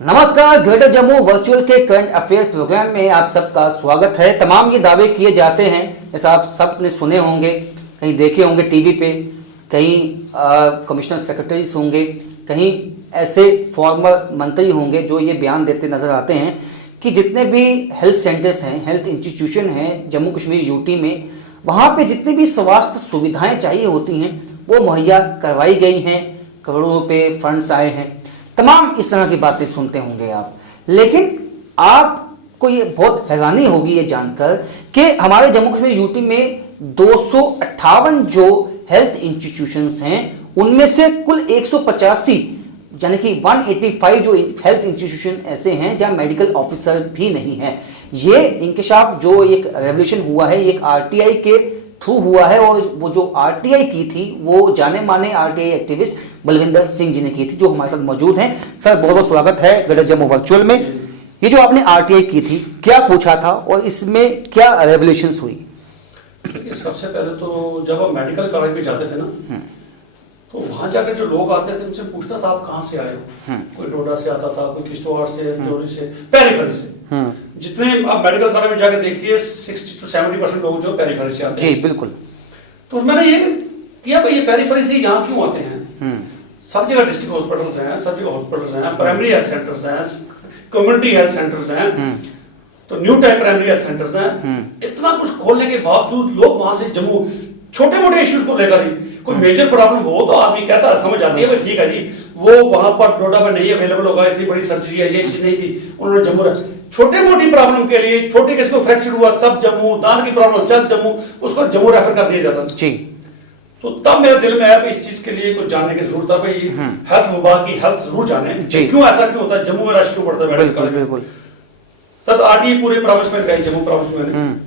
नमस्कार, greater Jammu virtual के current affair programme में आप सबका स्वागत है। तमाम ये दावे किए जाते हैं, जैसा आप सब ने सुने होंगे, कहीं देखे होंगे टीवी पे, कहीं कमिश्नर सेक्रेटरीज होंगे, कहीं ऐसे फॉर्मर मंत्री होंगे जो ये बयान देते नजर आते हैं कि जितने भी हेल्थ सेंटर्स हैं, हेल्थ इंस्टीट्यूशन हैं जम्मू कश्मीर यूटी में, वहाँ पे जितनी भी स्वास्थ्य सुविधाएं चाहिए होती हैं वो मुहैया करवाई गई हैं, करोड़ों रुपए फंड्स आए हैं, तमाम इस तरह की बातें सुनते होंगे आप। लेकिन आपको ये बहुत हैरानी होगी ये जानकर कि हमारे जम्मू कश्मीर यूटी में 258 जो हेल्थ इंस्टीट्यूशंस हैं उनमें से कुल 185 यानी कि 185 जो हेल्थ इंस्टीट्यूशन ऐसे हैं जहां मेडिकल ऑफिसर भी नहीं है। ये इंकशाफ जो एक रेवोल्यूशन हुआ है, एक आरटीआई के थ्रू हुआ है, और वो जो आरटीआई की थी वो जाने माने आरटीआई एक्टिविस्ट बलविंदर सिंह जी ने की थी, जो हमारे साथ मौजूद हैं। सर, बहुत बहुत स्वागत है ग्रेटर जम्मू वर्चुअल में। ये जो आपने आरटीआई की थी, क्या पूछा था और इसमें क्या रेवोल्यूशंस हुई? देखिए, सबसे पहले तो जब हम मेडिकल कॉलेज में जाते थे ना, तो वहां जाकर जो लोग आते थे उनसे पूछता था आप कहाँ से आए हो। कोई डोडा से आता था, कोई किश्तवाड़ से, जोरी से, पेरीफेरी से। जितने आप मेडिकल कॉलेज में जाकर देखिए 60 to 70% लोग जो पेरीफेरी से आते हैं। जी बिल्कुल। तो मैंने ये किया भाई, ये पेरीफेरी से यहाँ क्यों आते हैं? सब जगह डिस्ट्रिक्ट हॉस्पिटल्स हैं, सब जगह हॉस्पिटल्स हैं, प्राइमरी हेल्थ सेंटर्स हैं, कम्युनिटी हेल्थ सेंटर्स हैं, तो new type primary health centres हैं। इतना कुछ खोलने के बावजूद लोग वहां से जम्मू छोटे मोटे इश्यूज को लेकर ही, कोई मेजर प्रॉब्लम हो तो आदमी कहता समझ आती है भाई ठीक है जी, वो वहां पर डोडा में नहीं अवेलेबल होगा, इतनी बड़ी सर्जरी है, ये चीज नहीं थी, उन्होंने जम्मू छोटे मोटी प्रॉब्लम के लिए, छोटे किसी को फ्रैक्चर हुआ तब जम्मू, दांत की प्रॉब्लम चल जम्मू, उसको जम्मू रेफर कर दिया जाता जी। तो तब मेरे दिल में आया इस चीज के लिए कुछ जानने की जरूरत है भाई, हेल्थ विभाग की हेल्थ जरूर जाने, क्यों ऐसा क्यों होता है, जम्मू में रश क्यों पड़ता है मेडिकल कॉलेज में। सर, आरटीआई पूरे प्रोविंस में गई, जम्मू प्रोविंस में,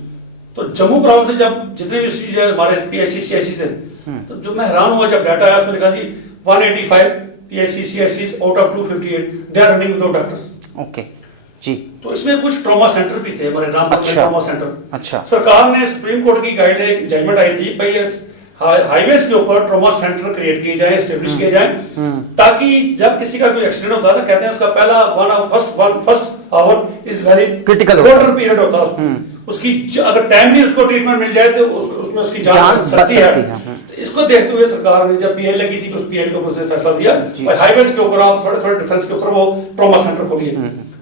तो जम्मू प्रोविंस में जब जितने भी हमारे पीएचसी सीआईसी थे, तो जो मैं हैरान हुआ जब डाटा आया उसमें लिखा जी 185 PHC CIC out of 258 they are running without doctors. Okay जी। तो इसमें कुछ ट्रॉमा सेंटर भी थे हमारे रामपुर में, ट्रॉमा सेंटर। अच्छा। सरकार ने सुप्रीम कोर्ट की गाइडलाइन जजमेंट आई थी भाई हाईवेज के ऊपर ट्रॉमा सेंटर क्रिएट किए जाए, एस्टेब्लिश किए जाए, ताकि जब किसी का कोई एक्सीडेंट होता है ना, कहते हैं उसका पहला first hour is very critical period होता है, उसकी अगर टाइमली उसको ट्रीटमेंट मिल जाए तो उसमें उसकी जान सकती है। तो इसको देखते हुए सरकार ने जब पीएल लगी थी तो उस पीएल के ऊपर से फैसला दिया और हाईवेज के ऊपर आप थोड़े थोड़े डिफेंस के ऊपर वो ट्रॉमा सेंटर खोलिए,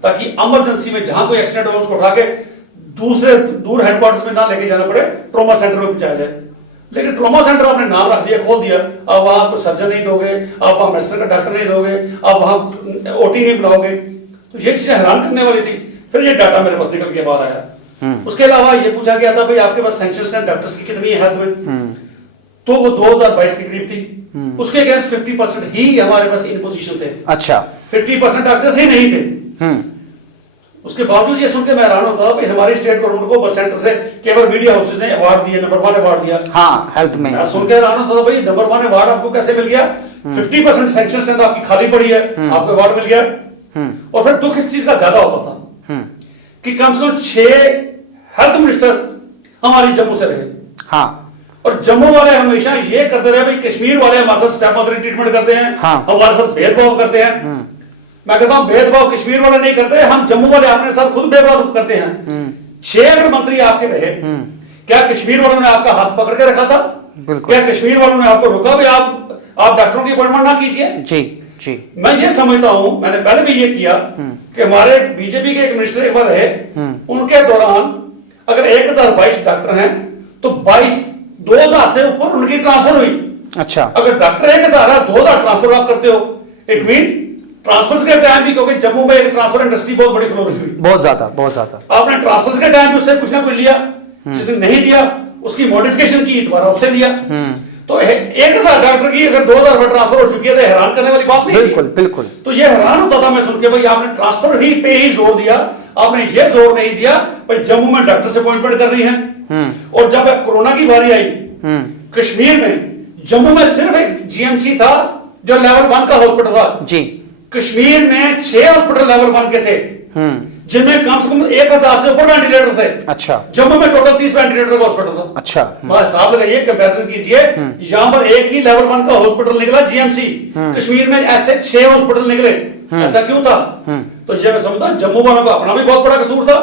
ताकि इमरजेंसी में जहां कोई एक्सीडेंट हो उसको उठा के दूसरे दूर हेडक्वार्टर्स में ना लेके जाना पड़े, ट्रॉमा सेंटर में पहुंचाया जाए। लेकिन ट्रॉमा सेंटर आपने नाम रख दिया, खोल दिया, आप वहां कोई सर्जन नहीं दोगे, आप वहां मेडिसिन का डॉक्टर नहीं दोगे, आप वहां ओटी नहीं बनाओगे, तो ये चीजें हैरान करने वाली थी। फिर ये डाटा मेरे पास निकल के बाहर आया। उसके अलावा ये पूछा गया था भाई आपके पास सैंक्शंस हैं डॉक्टर्स की कितनी है हेल्थ में, तो वो 2022 के करीब थी। उसके अगेंस्ट 50% ही हमारे पास इन पोजीशन थे। अच्छा। 50% डॉक्टर्स ही नहीं थे। उसके बावजूद ये सुन के मैं हैरान होता कि हमारी स्टेट गवर्नमेंट को बस सेंटर से केवल मीडिया हाउसेज ने अवार्ड दिए, नंबर 1 अवार्ड दिया। हाँ, हेल्थ में मैं सुन के हैरान होता था भाई नंबर 1 अवार्ड आपको कैसे मिल गया? 50% सैंक्शंस हैं तो आपकी खाली पड़ी है, आपको अवार्ड मिल गया। और फिर दुख इस चीज का ज्यादा होता था कि कम से कम 6 हेल्थ मिनिस्टर हमारी जम्मू से रहे। हाँ। और जम्मू वाले हमेशा ये करते रहे भाई कश्मीर वाले हमारे साथ स्टेप मदर ट्रीटमेंट करते हैं। हाँ। हमारे साथ भेदभाव करते हैं। मैं कहता हूं भेदभाव कश्मीर वाले नहीं करते, हम जम्मू वाले अपने साथ खुद भेदभाव करते हैं। 6 अगर मंत्री आपके रहे, क्या कश्मीर वालों ने आपका हाथ पकड़ के रखा था? क्या कश्मीर वालों ने आपको रोका भाई आप डॉक्टरों की अपॉइंटमेंट ना कीजिए? जी जी। मैं ये समझता हूं, मैंने पहले भी ये किया कि हमारे बीजेपी के एक मिनिस्टर एक बार रहे, उनके दौरान अगर 1022 डॉक्टर हैं तो 2000 से ऊपर उनकी ट्रांसफर हुई। अच्छा। अगर डॉक्टर 1000 है, 2000 ट्रांसफर आप करते हो, इट मींस ट्रांसफर्स के टाइम भी, क्योंकि जम्मू में एक ट्रांसफर इंडस्ट्री बहुत बड़ी फ्लोरिश हुई, बहुत ज्यादा। आपने ट्रांसफर्स के टाइम भी उससे कुछ ना कुछ लिया, जिसने नहीं दिया उसकी मॉडिफिकेशन की, दोबारा उससे लिया। तो 1000 डॉक्टर की अगर 2000 में ट्रांसफर हो चुकी है तो हैरान करने वाली बात नहीं। बिल्कुल बिल्कुल। तो ये हैरान होता था मैं सुन के भाई आपने ट्रांसफर ही पे ही जोर दिया, आपने ये जोर नहीं दिया भाई जम्मू में डॉक्टर से अपॉइंटमेंट कर रही है। और जब कोरोना की बारी आई कश्मीर में, जम्मू में सिर्फ एक जीएमसी था जो लेवल 1 का हॉस्पिटल था जी। कश्मीर में 6 हॉस्पिटल लेवल 1 के थे, जिनमें कम से कम 1000 से ऊपर वेंटिलेटर थे। अच्छा। जम्मू में टोटल 30 वेंटिलेटर का हॉस्पिटल था। अच्छा। हिसाब लगाइए, कंपैरिजन कीजिए, यहाँ पर एक ही लेवल 1 का हॉस्पिटल निकला जीएमसी, कश्मीर में ऐसे 6 हॉस्पिटल निकले। ऐसा क्यों था? तो ये मैं समझता हूं जम्मू वालों का अपना भी बहुत बड़ा कसूर था।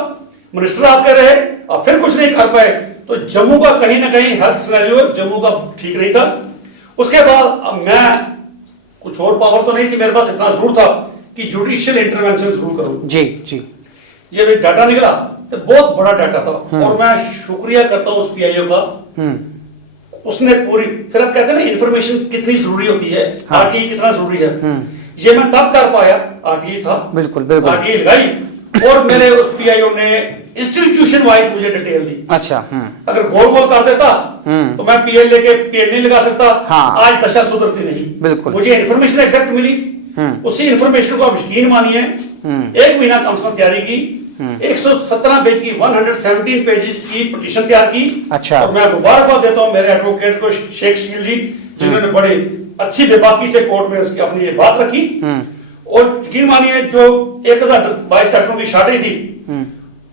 मिनिस्टर आपके रहे और फिर कुछ नहीं कर पाए, तो जम्मू का कहीं ना कहीं हेल्थ सिनेरियो जम्मू का ठीक नहीं था। उसके बाद अब मैं कुछ और पावर तो नहीं थी मेरे पास, इतना जरूर था कि जुडिशियल इंटरवेंशन जरूर करूं। जी जी। ये भी डाटा निकला तो बहुत बड़ा डाटा था, और मैं शुक्रिया करता हूं उस पीआईओ का, उसने पूरी, फिर आप कहते हैं ना इंफॉर्मेशन कितनी जरूरी होती है, हाँ। आरटीआई कितना जरूरी है, ये मैं तब कर पाया, आरटीआई था, बिल्कुल बिल्कुल, आरटीआई लगाई और मेरे उस पीआईओ ने इंस्टीट्यूशन वाइज मुझे डिटेल दी। अच्छा। अगर गोल कर देता तो मैं पीएल लेके पीएल नहीं लगा सकता। हाँ। आज दशा सुधरती नहीं, बिल्कुल। मुझे इंफॉर्मेशन एग्जैक्ट मिली, उसी इंफॉर्मेशन को आप यकीन मानिए 1 महीना कम से कम तैयारी की, 117 पेज की 117 पेजेस की पिटीशन तैयार की। अच्छा। और मैं मुबारकबाद देता हूं मेरे एडवोकेट को शेख शकील जी, जिन्होंने बड़े अच्छी बेबाकी से कोर्ट में उसकी अपनी ये बात रखी। और यकीन मानिए जो 1022 डॉक्टरों की शॉर्टेज थी,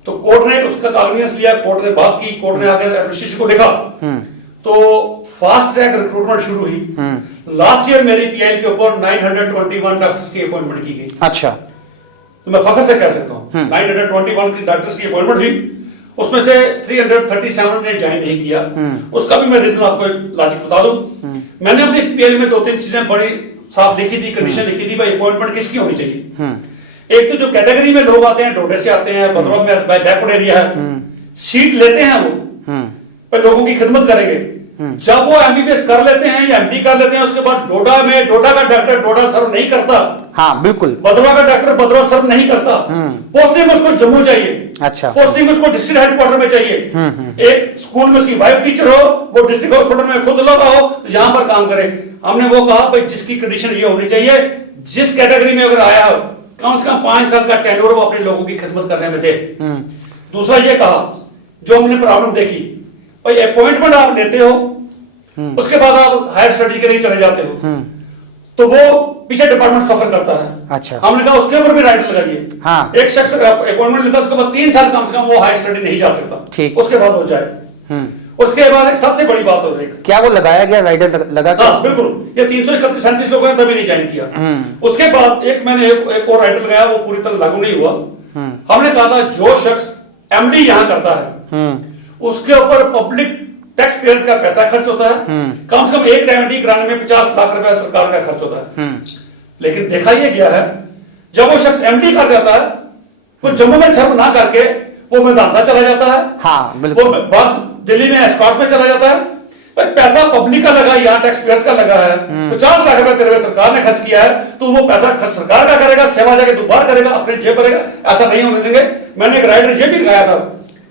तो कोर्ट ने उसका कॉग्निजेंस लिया, कोर्ट ने बात की, कोर्ट ने आगे एडमिनिस्ट्रेशन को लिखा, तो फास्ट ट्रैक रिक्रूटमेंट शुरू हुई। लास्ट ईयर मेरी पीआईएल के ऊपर 921 डॉक्टर्स की अपॉइंटमेंट की गई। अच्छा। तो मैं फख्र से कह सकता हूं 921 की डॉक्टर्स की अपॉइंटमेंट हुई, उसमें से 337 ने ज्वाइन नहीं किया। उसका भी मैं रीजन आपको लॉजिक बता दूं। मैंने अपनी पीएल में 2-3 चीजें बड़ी साफ लिखी थी, कंडीशन लिखी थी, भाई अपॉइंटमेंट किसकी होनी चाहिए। एक तो जो कैटेगरी में लोग आते हैं, डोडे से आते हैं, भद्रवा में बैकवर्ड एरिया है, सीट लेते हैं वो, पर लोगों की खिदमत करेंगे। जब वो एमबीबीएस कर लेते हैं या एमडी कर लेते हैं, उसके बाद डोडा का डॉक्टर डोडा सर्व नहीं करता। हाँ बिल्कुल। भद्रवा का डॉक्टर भद्रवा सर्व नहीं करता, पोस्टिंग उसको जम्मू चाहिए। अच्छा। पोस्टिंग उसको डिस्ट्रिक्ट हेडक्वार्टर में चाहिए। एक स्कूल में उसकी वाइफ टीचर हो, वो डिस्ट्रिक्ट हॉस्पिटल में खुद लगा हो, यहां पर काम करे। हमने वो कहा भाई जिसकी कंडीशन ये होनी चाहिए, जिस कैटेगरी में अगर आया हो, कम से कम 5 साल का टेन्योर वो अपने लोगों की खिदमत करने में दे। दूसरा ये कहा, जो हमने प्रॉब्लम देखी, भाई अपॉइंटमेंट आप लेते हो, उसके बाद आप हायर स्टडी के लिए चले जाते हो, तो वो पीछे डिपार्टमेंट सफर करता है। अच्छा। हमने कहा उसके ऊपर भी राइट लगाइए। हाँ। एक शख्स अपॉइंटमेंट लेता है, उसके बाद 3 साल कम से कम वो हायर स्टडी नहीं जा सकता, ठीक। उसके बाद हो जाए। उसके बाद एक सबसे बड़ी बात हो, एक क्या वो लगाया गया राइडर लगा के? हाँ बिल्कुल, ये 337 लोगों ने तभी नहीं ज्वाइन किया। उसके बाद मैंने एक और राइटर लगाया, वो पूरी तरह लागू नहीं हुआ। हमने कहा था जो शख्स एमडी यहां करता है, उसके ऊपर पब्लिक टैक्स पेयर्स का पैसा खर्च होता है, कम से कम एक एमडी कराने में 50 लाख रुपया सरकार का खर्च होता है। लेकिन देखा यह गया है, जब वो शख्स एमडी कर जाता है, वो जम्मू में सर्व ना करके वो मेदांता चला जाता है। हाँ बिल्कुल। वो बात दिल्ली में एस्कॉर्ट्स में चला जाता है। भाई पैसा पब्लिक का लगा, यहाँ टैक्स पेयर्स का लगा है, 50 लाख रुपए तेरे सरकार ने खर्च किया है, तो वो पैसा खर्च सरकार का करेगा, सेवा जाके दोबारा करेगा, अपने जेब भरेगा, ऐसा नहीं होने देंगे। मैंने एक राइडर ये भी लगाया था,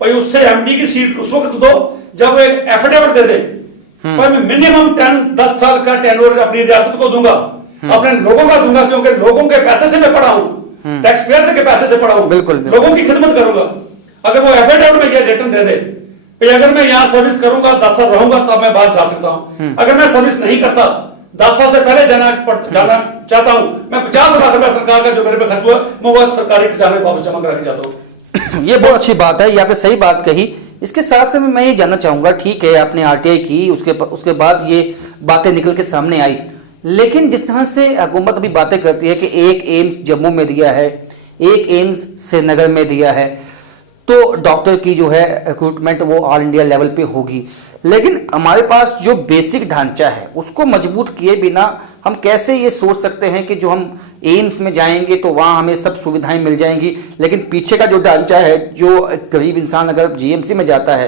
भाई उससे एमडी की सीट उस वक्त दो जब वो एक एफिडेविट दे दे, भाई मैं मिनिमम 10 साल का टेन्योर अपनी रियासत को दूंगा, अपने लोगों का दूंगा, क्योंकि लोगों के पैसे से मैं पढ़ा हूं, टैक्स पेयर के पैसे से पढ़ा हूं, लोगों की खिदमत करूंगा। अगर वो एफिडेविट में ये रिटर्न दे दे, अगर मैं यहां सर्विस करूंगा 10 साल रहूंगा तब मैं बाहर जा सकता हूं, अगर मैं सर्विस नहीं करता 10 साल से पहले जाना चाहता हूं, मैं 50 लाख रुपया सरकार का जो मेरे पे खर्च हुआ मैं वो सरकारी खजाने में वापस जमा करा के जाता हूं। ये बहुत अच्छी बात है, ये आपने सही बात कही। इसके साथ साथ मैं ये जानना चाहूंगा, ठीक है आपने आरटीआई की, उसके बाद ये बातें निकल के सामने आई, लेकिन जिस तरह से हुकूमत अभी बातें करती है कि एक एम्स जम्मू में दिया है, एक एम्स श्रीनगर में दिया है, तो डॉक्टर की जो है रिक्रूटमेंट वो ऑल इंडिया लेवल पे होगी, लेकिन हमारे पास जो बेसिक ढांचा है उसको मजबूत किए बिना हम कैसे ये सोच सकते हैं कि जो हम एम्स में जाएंगे तो वहाँ हमें सब सुविधाएं मिल जाएंगी, लेकिन पीछे का जो ढांचा है, जो गरीब इंसान अगर जीएमसी में जाता है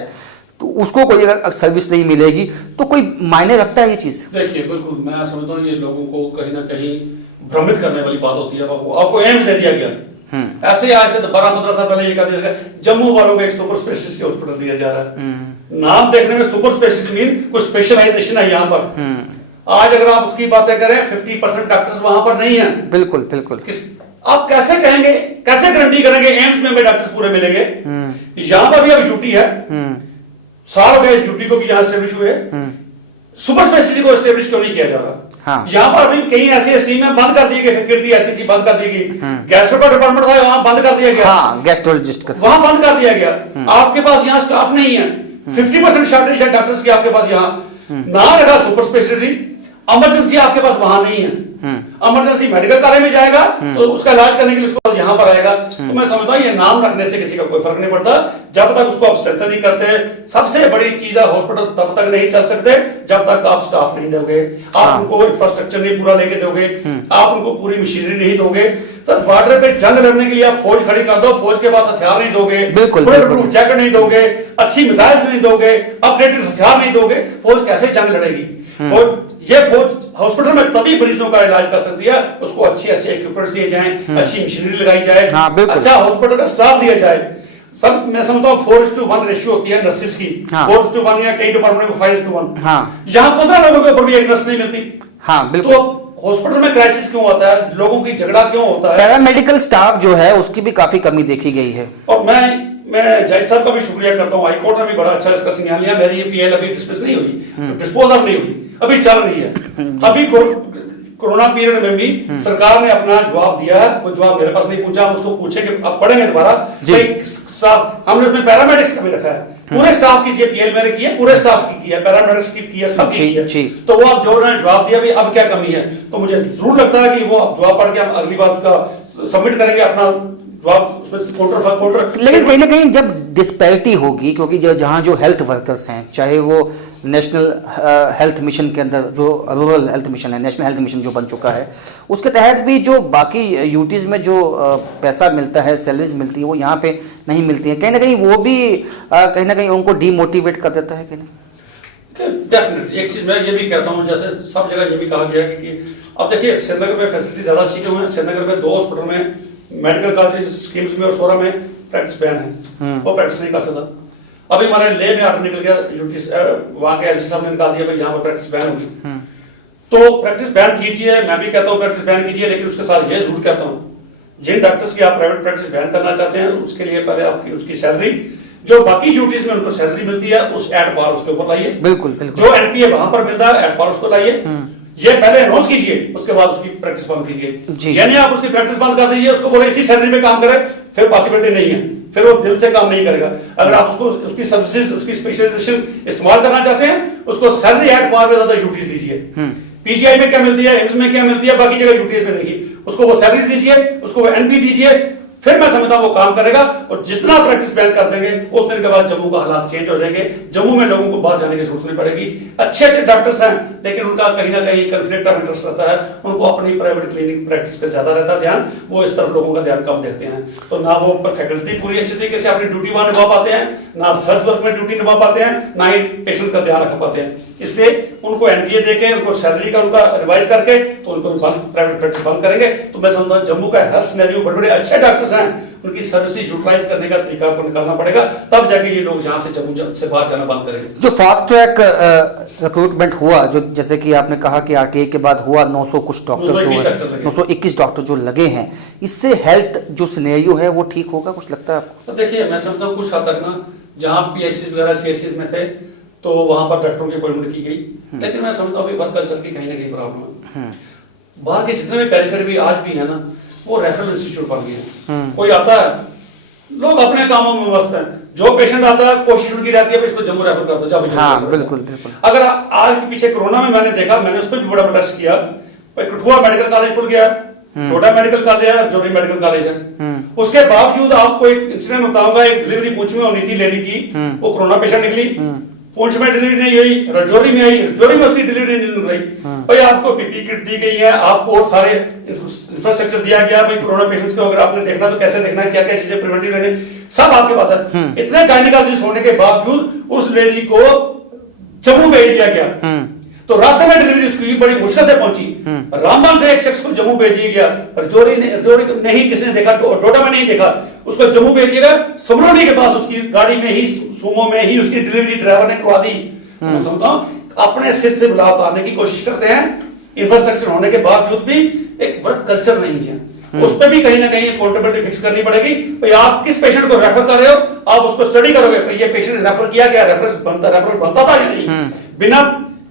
तो उसको कोई अगर सर्विस नहीं मिलेगी तो कोई मायने रखता है ये चीज? देखिए बिल्कुल मैं समझता हूँ ये लोगों को कहीं ना कहीं भ्रमित करने वाली बात होती है। आपको एम्स दे दिया गया, ऐसे आज से 12-15 साल पहले ये कहा दिया जम्मू वालों को एक सुपर स्पेशलिस्ट हॉस्पिटल दिया जा रहा है। नाम देखने में सुपर स्पेशलिस्ट मीन कुछ स्पेशलाइजेशन है यहाँ पर। आज अगर आप उसकी बातें करें 50% डॉक्टर्स वहां पर नहीं है। बिल्कुल बिल्कुल। आप कैसे कहेंगे, कैसे गारंटी करेंगे एम्स में डॉक्टर्स पूरे मिलेंगे? यहाँ पर भी अब यूटी है, साल हो गए यूटी को भी यहाँ एस्टेब्लिश हुए, सुपर स्पेशलिटी को एस्टेब्लिश क्यों नहीं किया जा रहा? हाँ। यहाँ पर अभी कई ऐसी स्कीमें बंद कर दी गई, फैकल्टी ऐसी थी बंद कर दी गई, गैस्ट्रो का डिपार्टमेंट था वहां बंद कर दिया गया। हाँ, गैस्ट्रोलॉजिस्ट वहां बंद कर दिया गया। आपके पास यहाँ स्टाफ नहीं है, 50% शॉर्टेज है डॉक्टर्स की आपके पास यहाँ, ना लगा सुपर स्पेशलिटी, इमरजेंसी आपके पास वहां नहीं है। इमरजेंसी मेडिकल कॉलेज में जाएगा तो उसका इलाज करने के लिए उसको यहाँ पर आएगा। तो मैं समझता हूँ ये नाम रखने से किसी का कोई फर्क नहीं पड़ता, जब तक उसको आप स्ट्रेंथन नहीं करते। सबसे बड़ी चीज है हॉस्पिटल तब तक नहीं चल सकते जब तक आप स्टाफ नहीं दोगे, आप उनको इंफ्रास्ट्रक्चर नहीं पूरा लेके दोगे, आप उनको पूरी मशीनरी नहीं दोगे। सर बॉर्डर पे जंग लड़ने के लिए आप फौज खड़ी कर दो, फौज के पास हथियार नहीं दोगे, बुलेट जैकेट नहीं दोगे, अच्छी मिसाइल्स नहीं दोगे, अपडेटेड हथियार नहीं दोगे, फौज कैसे जंग लड़ेगी? ये फौज हॉस्पिटल में तभी मरीजों का इलाज कर सकती है, उसको अच्छे अच्छे इक्विपमेंट्स दिए जाएं, अच्छी मशीनरी लगाई जाए, अच्छा हॉस्पिटल का स्टाफ दिया जाए। सर मैं समझता हूँ 4:1 रेशियो होती है नर्सेज की, 4:1 या कई डिपार्टमेंट में 5:1। यहाँ 15 लोगों के ऊपर भी एक नर्स नहीं मिलती। तो हॉस्पिटल में क्राइसिस क्यों होता है, लोगों की झगड़ा क्यों होता है? पैरामेडिकल स्टाफ जो है उसकी भी काफी कमी देखी गई है। और मैं जज साहब का भी शुक्रिया करता हूँ, हाई कोर्ट ने भी बड़ा अच्छा इसका संज्ञान लिया। मेरी ये पीएल अभी डिस्मिस नहीं हुई, डिस्पोज ऑफ नहीं हुई, अभी चल रही है। अभी कोरोना पीरियड में भी सरकार ने अपना जवाब दिया है, वो जवाब मेरे पास नहीं पहुंचा, हम उसको पूछेंगे, अब पढ़ेंगे दोबारा। हमने उसमें पैरामेडिक्स का भी रखा है, पूरे स्टाफ की पीएल मैंने की है, पूरे स्टाफ की है, पैरामेडिक्स की है, सब की है। तो वो अब जो उन्होंने जवाब दिया भी अब क्या कमी है, तो मुझे जरूर लगता है कि वो अब जवाब पढ़ के हम अगली बार उसका सबमिट करेंगे अपना जवाब उसमें काउंटर। लेकिन कहीं ना कहीं जब डिस्पैरिटी होगी, क्योंकि जहाँ जो हेल्थ वर्कर्स हैं, चाहे वो नेशनल हेल्थ मिशन के अंदर जो रूरल हेल्थ मिशन है, नेशनल हेल्थ मिशन जो बन चुका है, उसके तहत भी जो बाकी यूटीज में जो पैसा मिलता है, सैलरीज मिलती है, वो यहाँ पे नहीं मिलती है। कहीं ना कहीं वो भी कहीं ना कहीं उनको डीमोटिवेट कर देता है कि नहीं? डेफिनेटली एक चीज मैं ये भी कहता हूँ, जैसे सब जगह ये भी कहा गया कि अब देखिए श्रीनगर में फैसिलिटी ज्यादा अच्छी क्यों है? श्रीनगर में 2 हॉस्पिटल में मेडिकल कॉलेज स्कीम्स में और सोरा में प्रैक्टिस बैन है, वो प्रैक्टिस नहीं कर सकता। अभी हमारे ले में आर्डर निकल गया, वहां के एलसी साहब ने निकाल दिया भाई यहाँ पर प्रैक्टिस बैन होगी। तो प्रैक्टिस बैन कीजिए, मैं भी कहता हूँ प्रैक्टिस बैन कीजिए, लेकिन उसके साथ ये जरूर कहता हूँ जिन डॉक्टर्स की आप प्राइवेट प्रैक्टिस बैन करना चाहते हैं उसके लिए पहले आपकी उसकी सैलरी जो बाकी ड्यूटीज में उनको सैलरी मिलती है उस एट पार उसके ऊपर लाइए। बिल्कुल बिल्कुल। जो एनपीए वहां पर मिलता है एट पार उसको लाइए, ये पहले अनाउंस कीजिए, उसके बाद उसकी प्रैक्टिस बंद कीजिए। यानी आप उसकी प्रैक्टिस बंद कर दीजिए, उसको बोले इसी सैलरी में काम करे, फिर पॉसिबिलिटी नहीं है, फिर वो दिल से काम नहीं करेगा। अगर आप उसको उसकी सर्विसेज उसकी स्पेशलाइजेशन इस्तेमाल करना चाहते हैं, उसको सैलरी एट पार में ज्यादा ड्यूटीज दीजिए। पीजीआई में क्या मिलती है, एम्स में क्या मिलती है, बाकी जगह ड्यूटीज में नहीं, उसको वो सैलरी दीजिए, उसको वो एनपी दीजिए, फिर मैं समझता हूं वो काम करेगा। और जितना प्रैक्टिस बैन कर देंगे उस दिन के बाद जम्मू का हालात चेंज हो जाएंगे, जम्मू में लोगों को बाहर जाने की जरूरत नहीं पड़ेगी। अच्छे अच्छे डॉक्टर्स हैं, लेकिन उनका कहीं ना कहीं कंफ्लिक्ट ऑफ इंटरेस्ट रहता है, उनको अपनी प्राइवेट क्लिनिक प्रैक्टिस पे ज्यादा रहता है ध्यान, वो इस तरफ लोगों का ध्यान कम देते हैं। तो ना वो फैकल्टी पूरी अच्छी तरीके से अपनी ड्यूटी वहां निभा पाते हैं, ना रिसर्च वर्क में ड्यूटी निभा पाते हैं, ना ही पेशेंट का ध्यान रख पाते हैं। इसलिए उनको एनपीए देके उनको सैलरी का उनका रिवाइज करके तो उनको प्राइवेट प्रैक्टिस बंद करेंगे। तो मैं समझता हूँ जम्मू का हेल्थ सिनेरियो बड़े बड़े अच्छे डॉक्टर्स हैं, उनकी सर्विस यूटिलाइज करने का तरीका आपको निकालना पड़ेगा, तब जाके ये लोग यहाँ से जम्मू से बाहर जाना बंद करेंगे। जो फास्ट ट्रैक रिक्रूटमेंट हुआ, जो जैसे कि आपने कहा कि आरटीए के बाद हुआ 900 कुछ डॉक्टर जो है 921 डॉक्टर जो लगे हैं, इससे हेल्थ जो सिनेरियो है वो ठीक होगा, कुछ लगता है आपको? तो देखिए मैं समझता हूँ कुछ हद तक ना, जहाँ पीएचसी वगैरह सीएचसी में थे तो वहां पर डॉक्टरों की अपॉइंटमेंट की गई, लेकिन मैं समझता हूँ वर्क कल्चर की कहीं ना कहीं प्रॉब्लम है। बाहर के जितने भी पेरिफेरी भी आज भी है ना, वो रेफरल इंस्टीट्यूट बन गए हैं। कोई आता है, लोग अपने कामों में मस्त हैं, जो पेशेंट आता है कोशिश उनकी रहती है इसको जम्मू रेफर कर दो, जब बिल्कुल बिल्कुल। अगर आज के पीछे कोरोना में मैंने देखा, मैंने उस पर भी बड़ा टेस्ट किया, कठुआ मेडिकल कॉलेज खुल गया, टोडा मेडिकल कॉलेज है, जोरी मेडिकल कॉलेज है, उसके बावजूद आपको एक इंसिडेंट बताऊंगा, एक डिलीवरी पूंछ में होनी थी लेडी की, वो कोरोना पेशेंट निकली, पूंछ में डिलीवरी नहीं हुई, रजौरी में आई, रजौरी में उसकी डिलीवरी नहीं हुई। भाई आपको पीपी किट दी गई है, आपको और सारे इंफ्रास्ट्रक्चर दिया गया, भाई कोरोना पेशेंट्स को अगर आपने देखना तो कैसे देखना है, क्या क्या चीजें प्रिवेंटिव रहने, सब आपके पास है। इतने गायनिकोलॉजिस्ट होने के बावजूद उस लेडी को जम्मू भेज दिया गया, तो रास्ते में डिलीवरी उसकी बड़ी मुश्किल से पहुंची। रामबन से एक शख्स को जम्मू भेज दिया गया, रजौरी नहीं किसी ने देखा, डोडा में नहीं देखा, उसको जम्मू भेज दिया गया, समरोली के पास उसकी गाड़ी में ही, सुमो में ही उसकी डिलीवरी ड्राइवर ने करवा दी। मैं समझता हूँ अपने सिर से बुला उतारने की कोशिश करते हैं, इंफ्रास्ट्रक्चर होने के बावजूद भी एक वर्क कल्चर नहीं है, उस पर भी कहीं ना कहीं अकाउंटेबिलिटी फिक्स करनी पड़ेगी। भाई आप किस पेशेंट को रेफर कर रहे हो, आप उसको स्टडी करोगे, ये पेशेंट रेफर किया गया, रेफरेंस बनता था या नहीं, बिना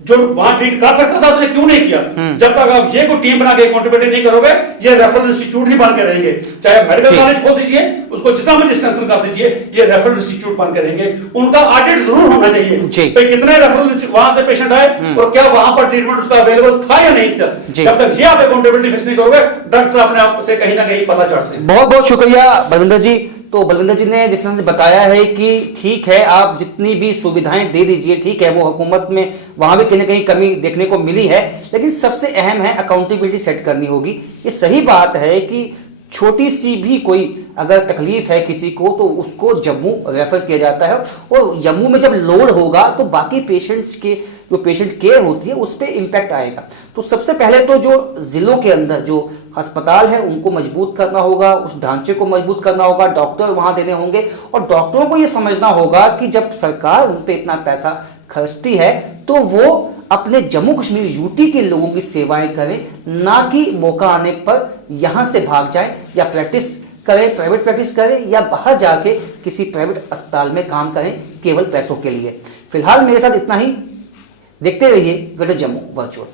जो वहां ट्रीट कर सकता था उसने क्यों नहीं किया? जब तक आप ये कोई टीम बना के अकाउंटेबिलिटी नहीं करोगे, ये रेफरल इंस्टीट्यूट ही बन के रहेंगे। चाहे मेडिकल कॉलेज खोल दीजिए, उसको जितना मर्जी स्ट्रेंथन कर दीजिए, ये रेफरल इंस्टीट्यूट बन के रहेंगे। उनका ऑडिट जरूर होना चाहिए भाई कितने रेफरल वहां से पेशेंट आए और क्या वहां पर ट्रीटमेंट उसका अवेलेबल था या नहीं था। जब तक ये आप अकाउंटेबिलिटी फिक्स नहीं करोगे, डॉक्टर अपने आप से कहीं ना कहीं पता चढ़ते हैं। बहुत बहुत शुक्रिया बलविंदर जी। तो बलविंदर जी ने जिस तरह से बताया है कि ठीक है, आप जितनी भी सुविधाएं दे दीजिए, ठीक है, वो हुकूमत में वहां भी कहीं ना कहीं कमी देखने को मिली है, लेकिन सबसे अहम है अकाउंटेबिलिटी सेट करनी होगी। ये सही बात है कि छोटी सी भी कोई अगर तकलीफ है किसी को तो उसको जम्मू रेफर किया जाता है, और जम्मू में जब लोड होगा तो बाकी पेशेंट्स के जो पेशेंट केयर होती है उस पर इम्पैक्ट आएगा। तो सबसे पहले तो जो जिलों के अंदर जो अस्पताल है उनको मजबूत करना होगा, उस ढांचे को मजबूत करना होगा, डॉक्टर वहां देने होंगे, और डॉक्टरों को ये समझना होगा कि जब सरकार उन पर इतना पैसा खर्चती है तो वो अपने जम्मू कश्मीर यूटी के लोगों की सेवाएं करें, ना कि मौका आने पर यहां से भाग जाएं या प्रैक्टिस करें, प्राइवेट प्रैक्टिस करें या बाहर जाके किसी प्राइवेट अस्पताल में काम करें केवल पैसों के लिए। फिलहाल मेरे साथ इतना ही। देखते रहिए ग्रेटर जम्मू वर्चुअल।